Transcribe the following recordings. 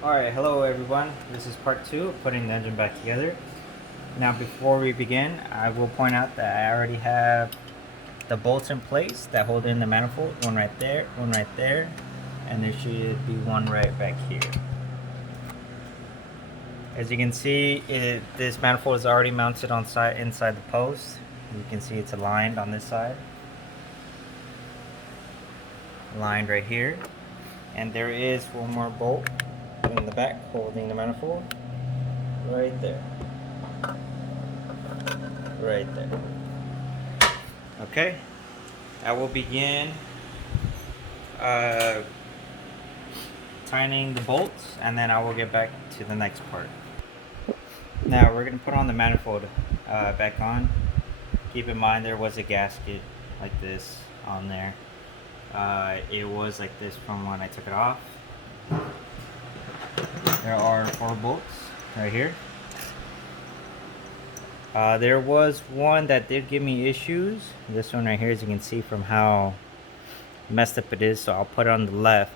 Alright, hello everyone. This is part 2 of putting the engine back together. Now before we begin, I will point out that I already have the bolts in place that hold in the manifold. One right there, and there should be one right back here. As you can see, this manifold is already mounted on inside the post. You can see it's aligned on this side. Aligned right here. And there is one more bolt in the back holding the manifold. Right there. Right there. Okay, I will begin tightening the bolts, and then I will get back to the next part. Now we're going to put on the manifold back on. Keep in mind there was a gasket like this on there. It was like this from when I took it off. There are 4 bolts right here. There was one that did give me issues. This one right here, as you can see from how messed up it is, so I'll put it on the left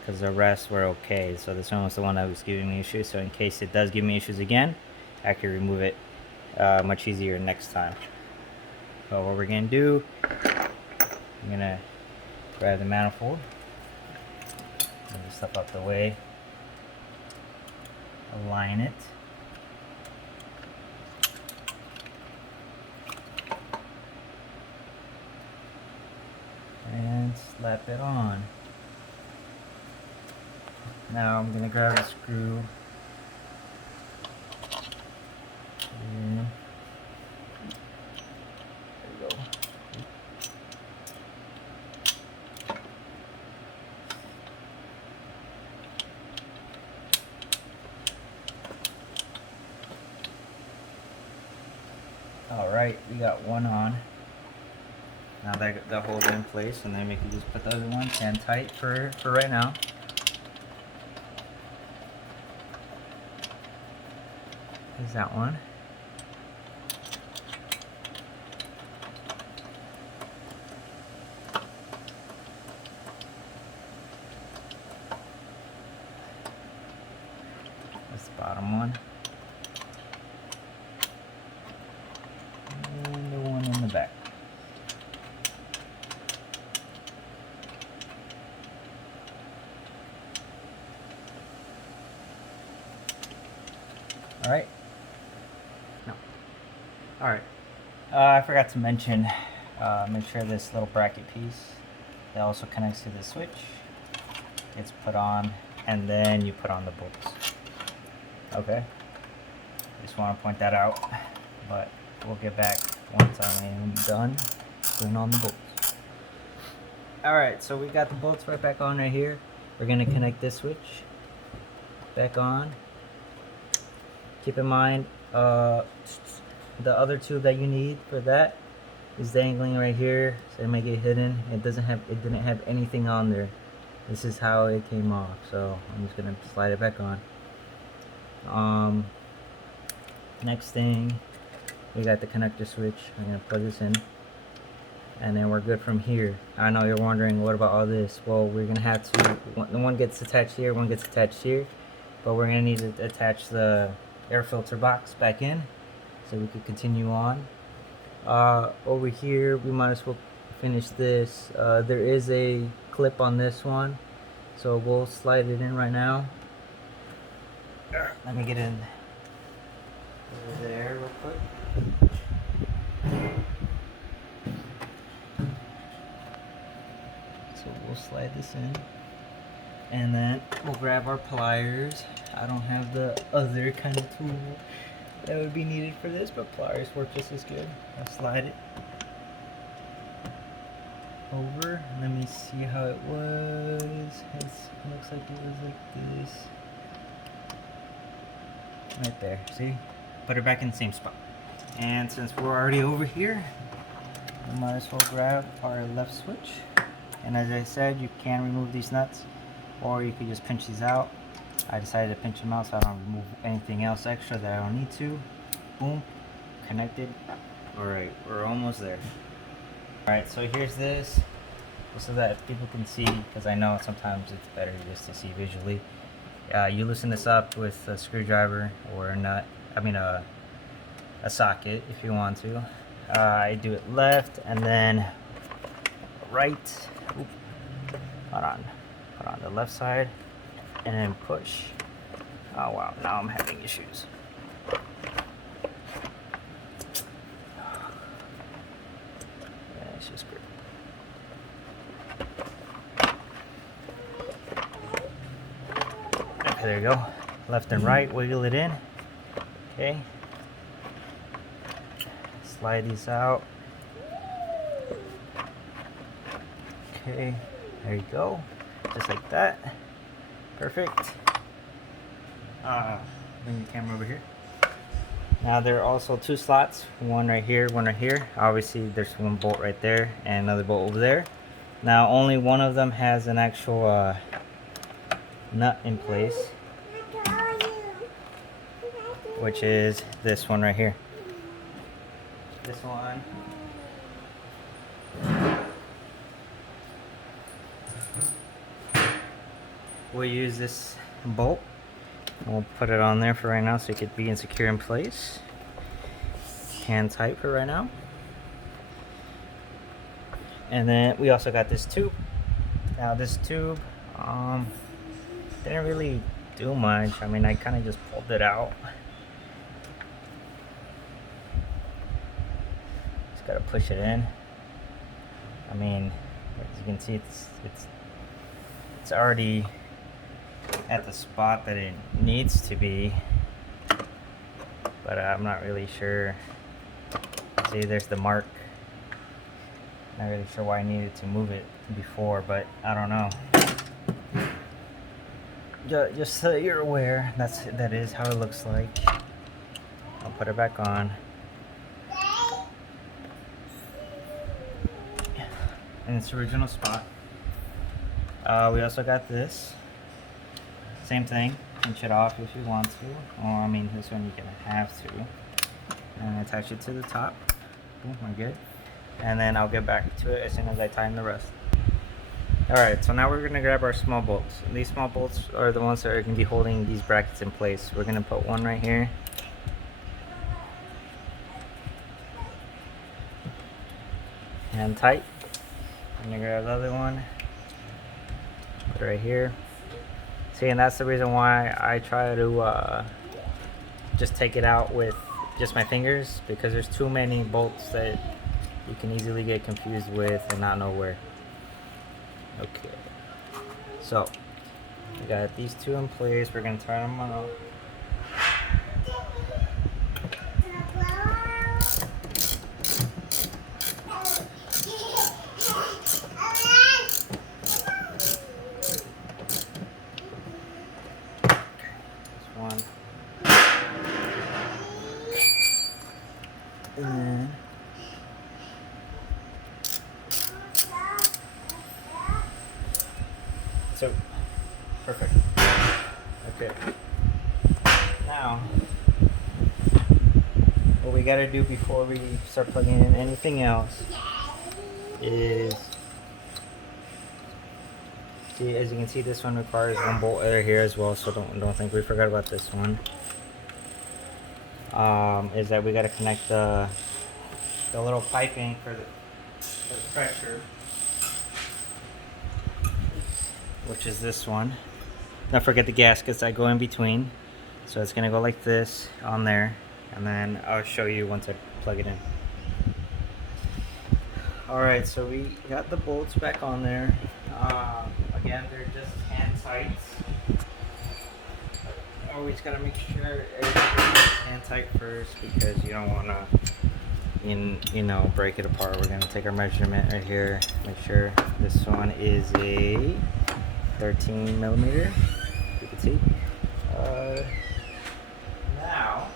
because the rest were okay. So this one was the one that was giving me issues, so in case it does give me issues again, I can remove it much easier next time. So what we're gonna do, I'm gonna grab the manifold, move the stuff out the way, align it, and slap it on. Now I'm gonna grab a screw. And there we go. Alright, we got one on. Now that holds it in place, and then we can just put the other one hand tight for right now. There's that one. That's the bottom one. And the one in the back. Alright. No. Alright. I forgot to mention, make sure this little bracket piece that also connects to the switch gets put on, and then you put on the bolts. Okay? Just want to point that out, but we'll get back once I'm done putting on the bolts. Alright, so we got the bolts right back on right here. We're going to connect this switch back on. Keep in mind, the other tube that you need for that is dangling right here, so it might get hidden. It didn't have anything on there. This is how it came off, so I'm just gonna slide it back on. Next thing, we got the connector switch. I'm gonna plug this in, and then we're good from here. I know you're wondering, what about all this? Well, we're gonna have to, one gets attached here, one gets attached here, but we're gonna need to attach the air filter box back in so we could continue on. Over here, we might as well finish this. There is a clip on this one, so we'll slide it in right now. Let me get in over there real quick. So we'll slide this in, and then we'll grab our pliers. I don't have the other kind of tool that would be needed for this, but pliers work just as good. I'll slide it over. Let me see how it was. It looks like it was like this. Right there, see? Put it back in the same spot. And since we're already over here, we might as well grab our left switch. And as I said, you can remove these nuts, or you could just pinch these out. I decided to pinch them out so I don't remove anything else extra that I don't need to. Boom, connected. Alright, we're almost there. Alright, so here's this, so that people can see, because I know sometimes it's better just to see visually. You loosen this up with a screwdriver or a nut. I mean a socket if you want to. I do it left and then right. Oop. Hold on. Put on the left side and then push. Oh wow, now I'm having issues. Yeah, it's just great. Okay, there you go. Left and right, wiggle it in. Okay. Slide these out. Okay, there you go. Just like that. Perfect. Bring the camera over here. Now there are also two slots, one right here, one right here. Obviously there's one bolt right there and another bolt over there. Now only one of them has an actual nut in place, which is this one right here. This one. We'll use this bolt. We'll put it on there for right now so it could be secure in place. Hand tight for right now. And then we also got this tube. Now this tube didn't really do much. I mean, I kind of just pulled it out. Just gotta push it in. I mean, as you can see, it's already at the spot that it needs to be, but I'm not really sure. See, there's the mark. Not really sure why I needed to move it before, but I don't know. Just so you're aware, that is how it looks like. I'll put it back on. In its original spot. We also got this. Same thing. Pinch it off if you want to. Or I mean, this one you're gonna have to. And attach it to the top. Boom, we're good. And then I'll get back to it as soon as I tighten the rest. Alright, so now we're going to grab our small bolts. These small bolts are the ones that are going to be holding these brackets in place. We're going to put one right here. And tight. I'm going to grab the other one. Put it right here. See, and that's the reason why I try to just take it out with just my fingers, because there's too many bolts that you can easily get confused with and not know where. Okay, so we got these two in place. We're gonna turn them on. This one. And then so perfect. Okay. Now, what we gotta do before we start plugging in anything else is, see, as you can see, this one requires one bolt over here as well. So don't think we forgot about this one. Is that we gotta connect the little piping for the pressure, which is this one. Don't forget the gaskets that go in between. So it's gonna go like this on there, and then I'll show you once I plug it in. Alright, so we got the bolts back on there. Again, they're just hand tights. Always gotta make sure everything is hand tight first, because you don't wanna break it apart. We're gonna take our measurement right here. Make sure this one is a 13 millimeter. You can see. Now,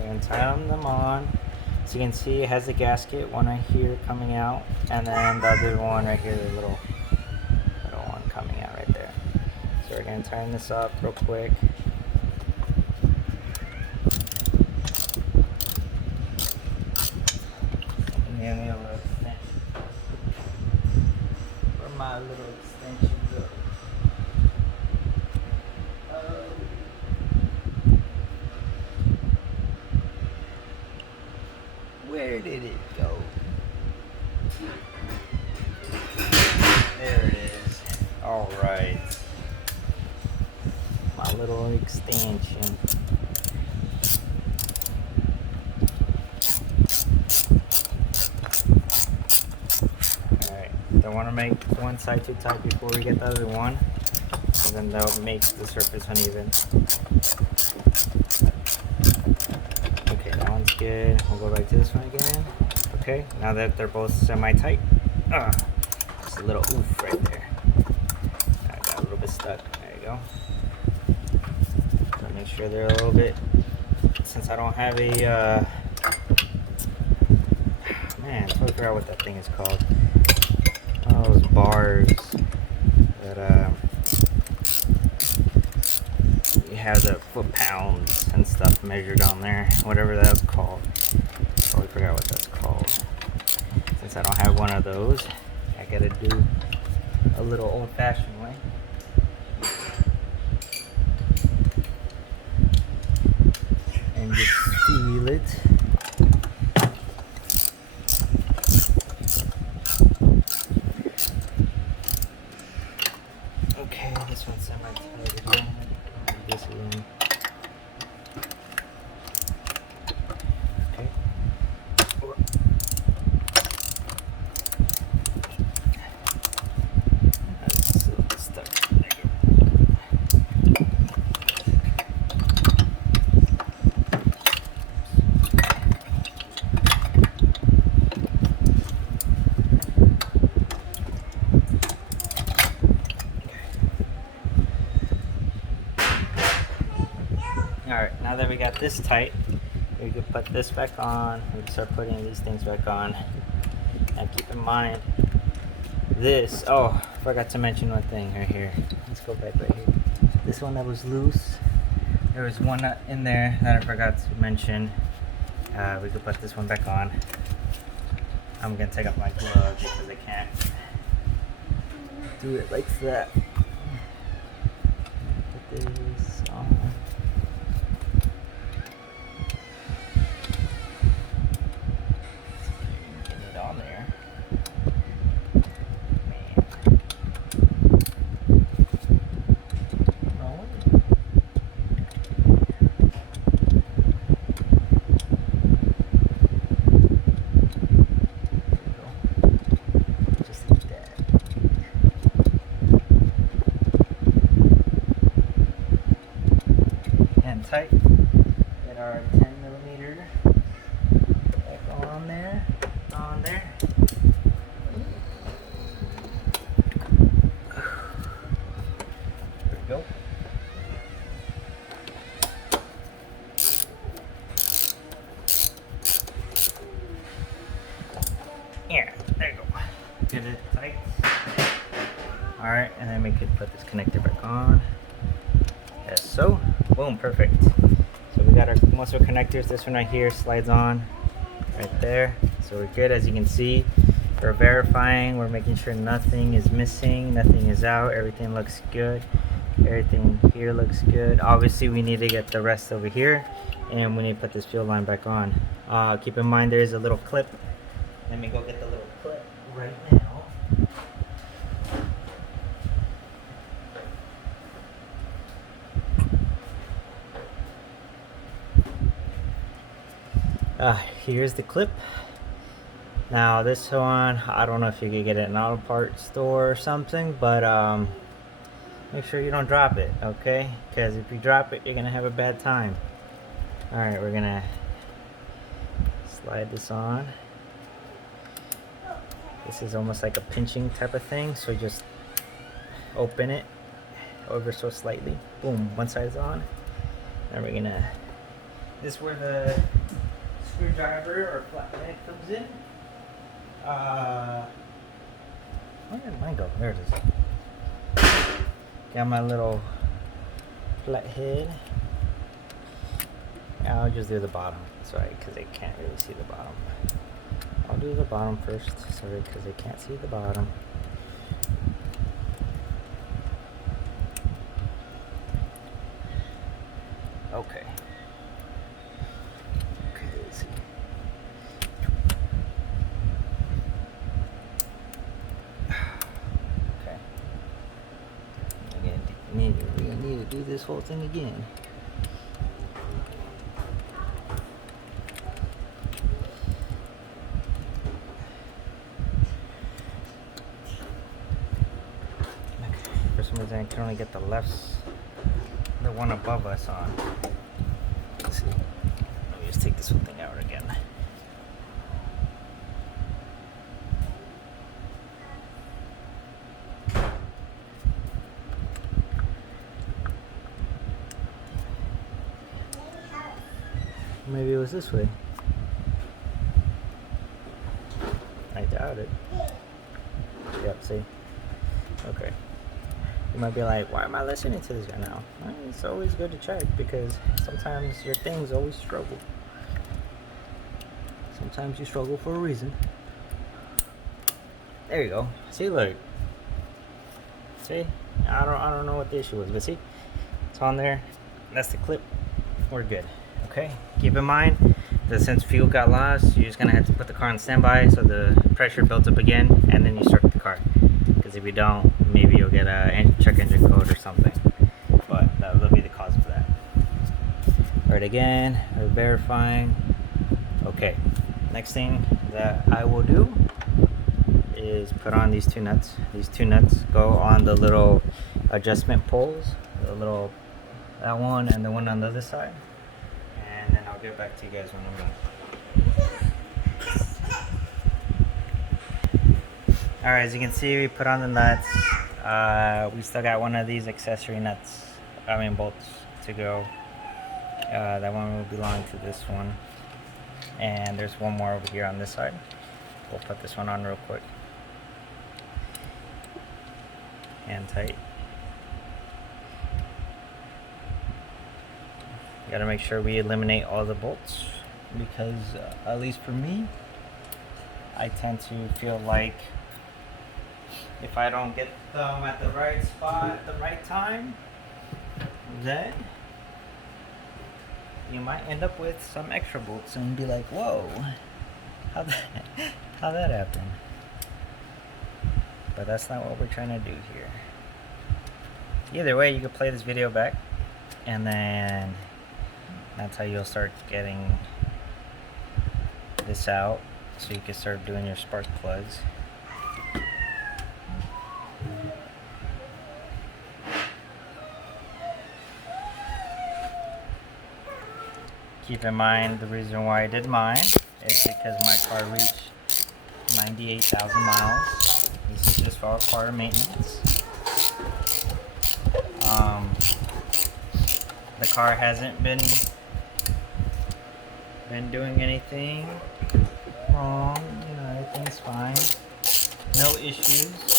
and tie them on. So you can see it has the gasket, one right here coming out, and then the other one right here, the little one coming out right there. So we're gonna tighten this up real quick. And then we'll my little extension go? Where did it go? There it is. All right. My little extension. Alright. Don't want to make one side too tight before we get the other one. And then that'll make the surface uneven. Okay, that one's good. We'll go back to this one again. Okay, now that they're both semi-tight. Just a little oof right there. I got a little bit stuck. There you go. So make sure they're a little bit, since I don't have a, man, I totally forgot what that thing is called. Oh, those bars that, you have the foot-pounds and stuff measured on there, whatever that's called. Totally forgot what that's called. Since I don't have one of those, I gotta do a little old-fashioned way. And just seal it. Okay, this one's semi-tight again. This one. Okay. That's still stuck. There you go. Alright, now that we got this tight, we can put this back on. We can start putting these things back on. Now keep in mind, this, oh, forgot to mention one thing right here. Let's go back right here. This one that was loose, there was one in there that I forgot to mention. We could put this one back on. I'm gonna take off my gloves because I can't do it like that. Put this on. Get it on there. Man. Oh. Just like that. And tight. Get our 10mm back on there. On there. There we go. Yeah, there you go. Get it tight. Alright, and then we could put this connector back on. As so. Boom, perfect. So we got our muscle connectors. This one right here slides on right there. So we're good. As you can see, we're verifying. We're making sure nothing is missing, nothing is out. Everything looks good. Everything here looks good. Obviously, we need to get the rest over here, and we need to put this fuel line back on. Keep in mind, there is a little clip. Let me go get the little clip right now. Here's the clip. Now this one, I don't know if you could get it at an auto parts store or something, but make sure you don't drop it, okay? Because if you drop it, you're gonna have a bad time. Alright, we're gonna slide this on. This is almost like a pinching type of thing, so just open it over so slightly. Boom, one side is on. And we're gonna, this is where the screwdriver or flathead comes in. Where did mine go? There it is. Got my little flathead. I'll just do the bottom, sorry, because they can't really see the bottom. I'll do the bottom first, sorry, because they can't see the bottom. Okay. Okay, let's see. Okay. We're gonna need to do this whole thing again. For some reason I can only get the one above us on. Let's see. Let me just take this whole thing out again. Maybe it was this way. I doubt it. Yep, see? Okay. You might be like, why am I listening to this right now? Well, it's always good to check because sometimes your things always struggle. Sometimes you struggle for a reason. There you go. See, look. See? I don't know what the issue was, but see? It's on there. That's the clip. We're good. Okay? Keep in mind that since fuel got lost, you're just gonna have to put the car on standby so the pressure builds up again and then you start the car. Because if you don't, maybe you'll get a check engine code or something. But that'll be the cause of that. Alright, again, we're verifying. Okay. Next thing that I will do is put on these two nuts. These two nuts go on the little adjustment poles, that one and the one on the other side, and then I'll get back to you guys when I'm done. Alright, as you can see, we put on the nuts. We still got one of these accessory bolts to go. That one will belong to this one, and there's one more over here on this side. We'll put this one on real quick. Hand tight. You gotta make sure we eliminate all the bolts because, at least for me, I tend to feel like if I don't get them at the right spot at the right time, then you might end up with some extra bolts and be like, whoa, how'd that happen? But that's not what we're trying to do here. Either way, you can play this video back, and then that's how you'll start getting this out, so you can start doing your spark plugs. Keep in mind, the reason why I did mine is because my car reached 98,000 miles. This is just for car maintenance. The car hasn't been doing anything wrong. You know, everything's fine. No issues.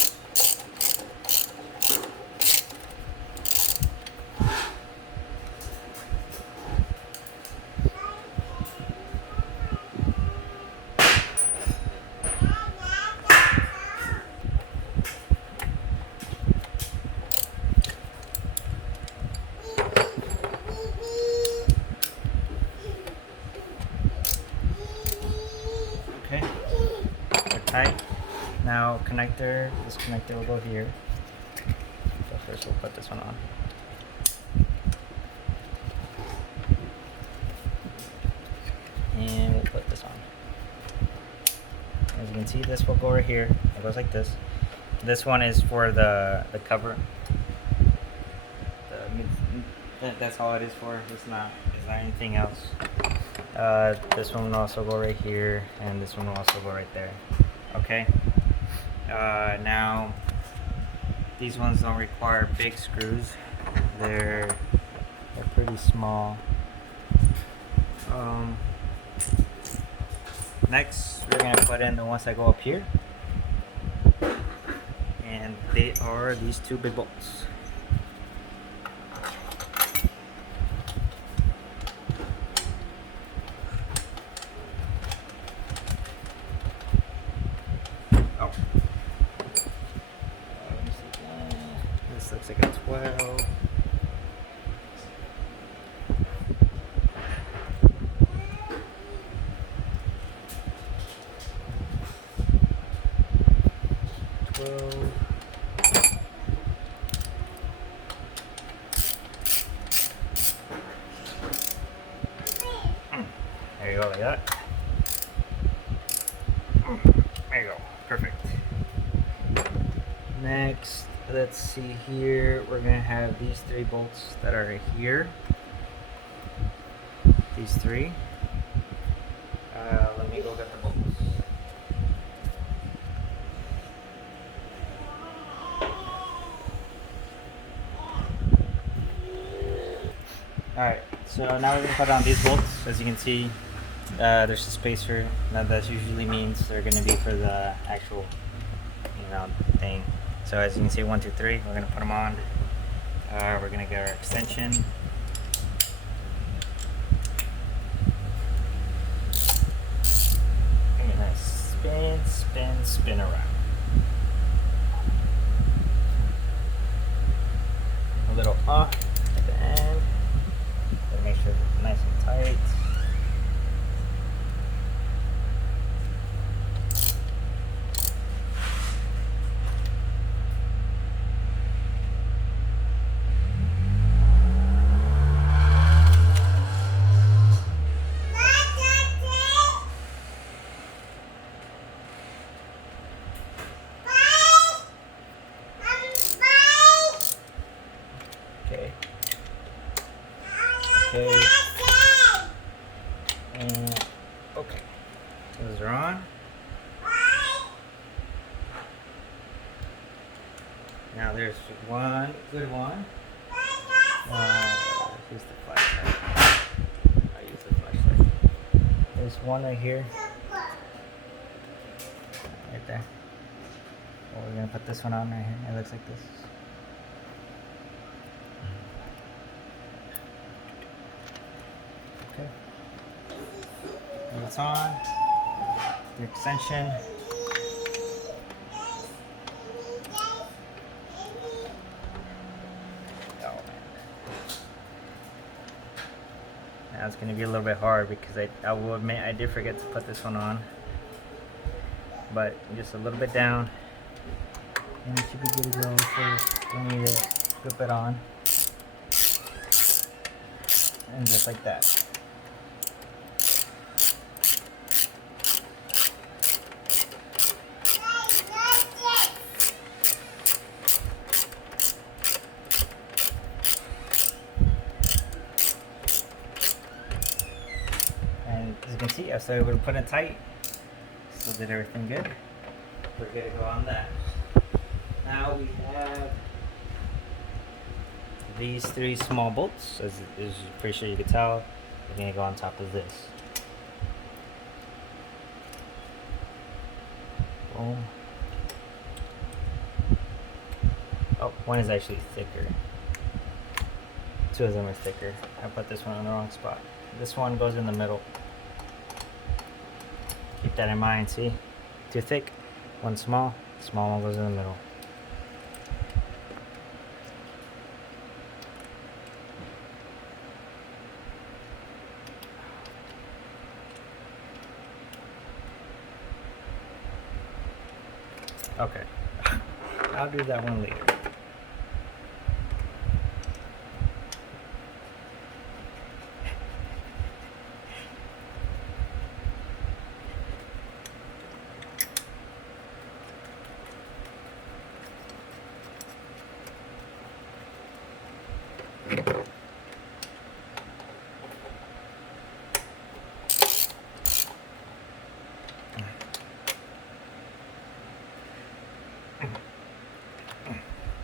Okay, they're tight. Now this connector will go here. So first we'll put this one on. And we'll put this on. As you can see, this will go right here. It goes like this. This one is for the cover. That's all it is for. It's not anything else. This one will also go right here, and this one will also go right there. Okay. Now these ones don't require big screws. They're pretty small. Next, we're gonna put in the ones that go up here, and they are these two big bolts. This looks like a 12. 12. There you go, like that. There you go, perfect. Next, let's see here. We're gonna have these 3 bolts that are here. These 3. Let me go get the bolts. Alright, so now we're going to put on these bolts. As you can see, there's a spacer. Now that usually means they're going to be for the actual, thing. So as you can see, 1, 2, 3, we're going to put them on. We're going to get our extension. I'm going to spin around. A little off at the end. Gotta make sure it's nice and tight. Okay. Okay. And okay. Those are on. Now there's one good one. Here's the flashlight. I use the flashlight. There's one right here. Right there. Well, we're gonna put this one on right here. It looks like this. Okay. And it's on. The extension. Now it's going to be a little bit hard because I will admit I did forget to put this one on. But just a little bit down. And it should be good to go. So we need to flip it on. And just like that. And as you can see, I started able to put it tight. So did everything good. We're good to go on that. Now we have these 3 small bolts. As you're pretty sure you can tell, they're going to go on top of this. Boom. Oh, one is actually thicker. 2 of them are thicker. I put this one in the wrong spot. This one goes in the middle. Keep that in mind, see? Too thick, one small one goes in the middle. Okay, I'll do that one later.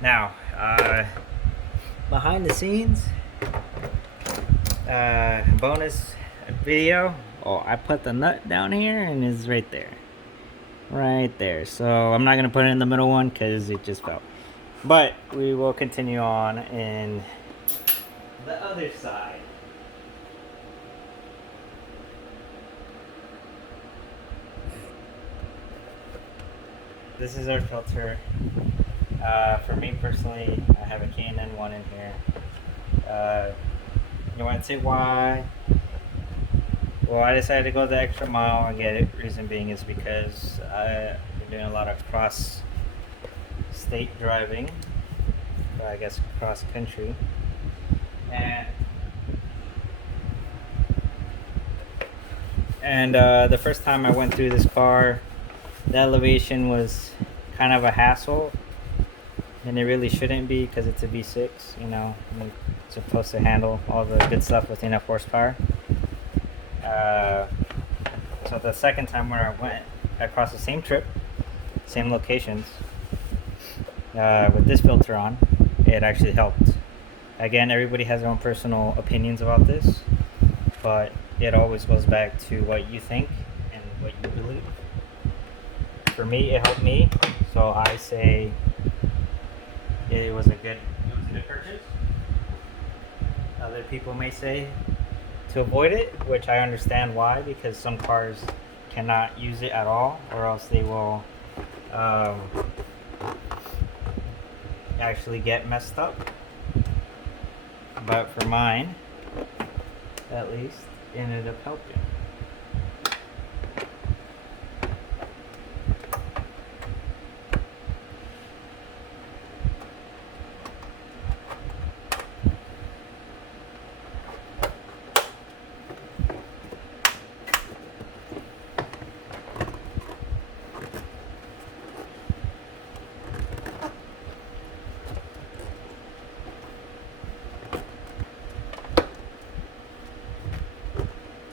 Now, behind the scenes, bonus video. Oh, I put the nut down here and it's right there. Right there. So I'm not going to put it in the middle one because it just fell. But we will continue on in the other side. This is our filter. For me personally, I have a K&N one in here. You want to say why? Well, I decided to go the extra mile and get it. Reason being is because I've been doing a lot of cross state driving, or I guess cross country, and the first time I went through this car, the elevation was kind of a hassle, and it really shouldn't be because it's a V6, you know, and it's supposed to handle all the good stuff with enough horsepower. So the second time where I went across the same trip, same locations, with this filter on, it actually helped. Again, everybody has their own personal opinions about this, but it always goes back to what you think and what you believe. For me, it helped me, so I say it was a good purchase. Other people may say to avoid it, which I understand why, because some cars cannot use it at all, or else they will actually get messed up. But for mine, at least, it ended up helping.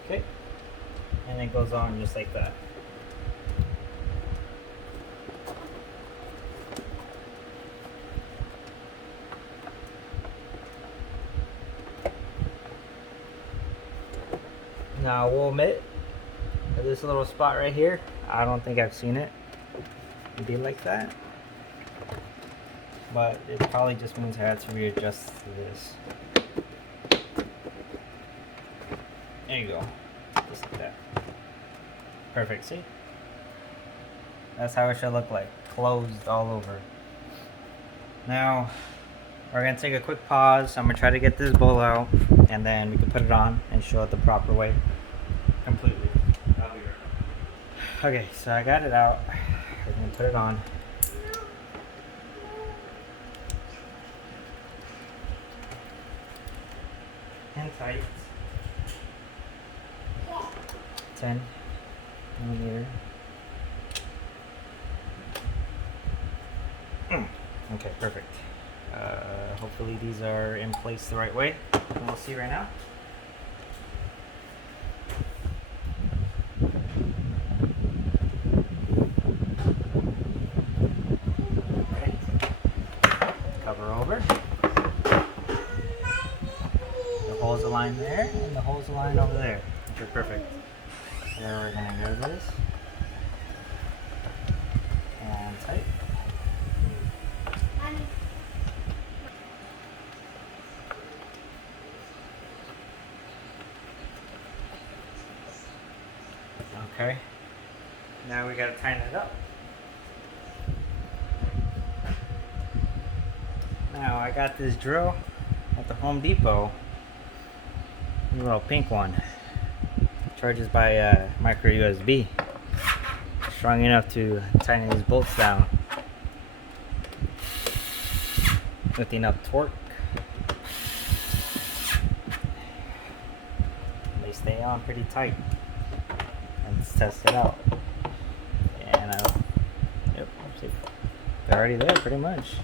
Okay, and it goes on just like that. Now, I will admit, this little spot right here, I don't think I've seen it be like that, but it probably just means I had to readjust to this. There you go, just like that. Perfect, see? That's how it should look like, closed all over. Now, we're gonna take a quick pause. I'm gonna try to get this bowl out, and then we can put it on and show it the proper way, completely. I'll be right back. Okay, so I got it out. We're gonna put it on. And tight. 10 millimeter. Okay, perfect. Hopefully these are in place the right way. And we'll see right now. Okay. Cover over. The holes align there, and the holes align over there, which are perfect. So we're gonna go this and tight. Okay, now we gotta tighten it up. Now I got this drill at the Home Depot, a little pink one. Charges by micro USB. Strong enough to tighten these bolts down with enough torque. They stay on pretty tight. Let's test it out. And yep, see, they're already there pretty much.